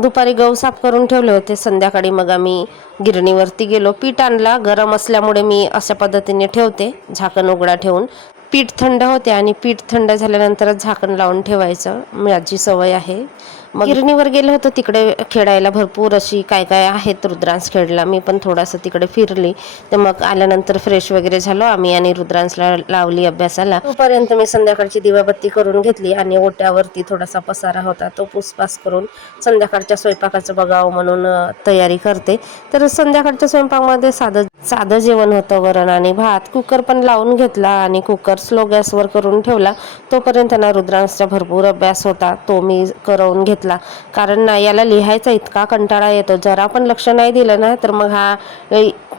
दुपारी गहू साफ करून ठेवले होते. संध्याकाळी मग आम्ही गिरणीवरती गेलो. पीठ आणला. गरम असल्यामुळे मी अशा पद्धतीने ठेवते, झाकण उघडा ठेवून. पीठ थंड होते आणि पीठ थंड झाल्यानंतरच झाकण लावून ठेवायचं, माझी सवय आहे. मग गिरणीवर गेलो होतो. तिकडे खेळायला भरपूर अशी काय काय आहेत. रुद्रांश खेळला. मी पण थोडंसं तिकडे फिरली. तर मग आल्यानंतर फ्रेश वगैरे झालो आम्ही आणि रुद्रांशला लावली अभ्यासाला. तोपर्यंत मी संध्याकाळची दिवाबत्ती करून घेतली आणि ओट्यावरती थोडासा पसारा होता तो पुसपास करून संध्याकाळच्या स्वयंपाकाचं बघावं म्हणून तयारी करते. तर संध्याकाळच्या स्वयंपाकामध्ये साधं जेवण होतं, वरण आणि भात. कुकर पण लावून घेतला आणि कुकर स्लो गॅसवर करून ठेवला. तोपर्यंत ना रुद्रांशचा भरपूर अभ्यास होता, तो मी करवून घेतला. कारण ना याला लिहायचा इतका कंटाळा येतो, जरा पण लक्ष नाही दिलं ना तर मग हा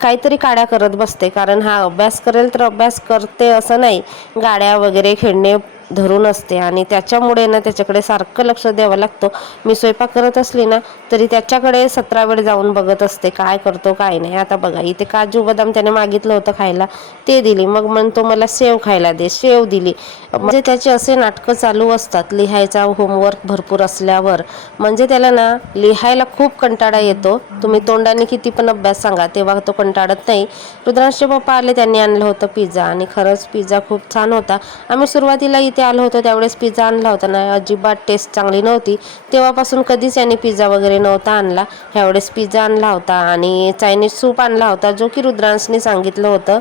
काहीतरी काड्या करत बसते. कारण हा अभ्यास करेल तर अभ्यास करते असं नाही, गाड्या वगैरे खेळणे धरून असते आणि त्याच्यामुळे ना त्याच्याकडे सारखं लक्ष द्यावं लागतं. मी स्वयंपाक करत असली ना तरी त्याच्याकडे 17 वेळ जाऊन बघत असते काय करतो काय नाही. आता बघा इथे काजू बदाम त्याने मागितलं होतं खायला, ते दिली. मग म्हणतो मला सेव खायला दे, सेव दिली. म्हणजे त्याचे असे नाटकं चालू असतात. लिहायचा होमवर्क भरपूर असल्यावर म्हणजे त्याला ना लिहायला खूप कंटाळा येतो. तुम्ही तोंडाने किती पण अभ्यास सांगा तेव्हा तो कंटाळत नाही. रुद्रांशचे पप्पा आले, त्यांनी आणलं होतं पिझ्झा आणि खरंच पिझ्झा खूप छान होता. आम्ही सुरुवातीला इथे आलो होतो त्यावेळेस पिझ्झा आणला होता ना, अजिबात टेस्ट चांगली नव्हती. तेव्हापासून कधीच यांनी पिझ्झा वगैरे नव्हता आणला. ह्यावेळेस पिझ्झा आणला होता आणि चायनीज सूप आणला होता, जो की रुद्रांशने सांगितलं होतं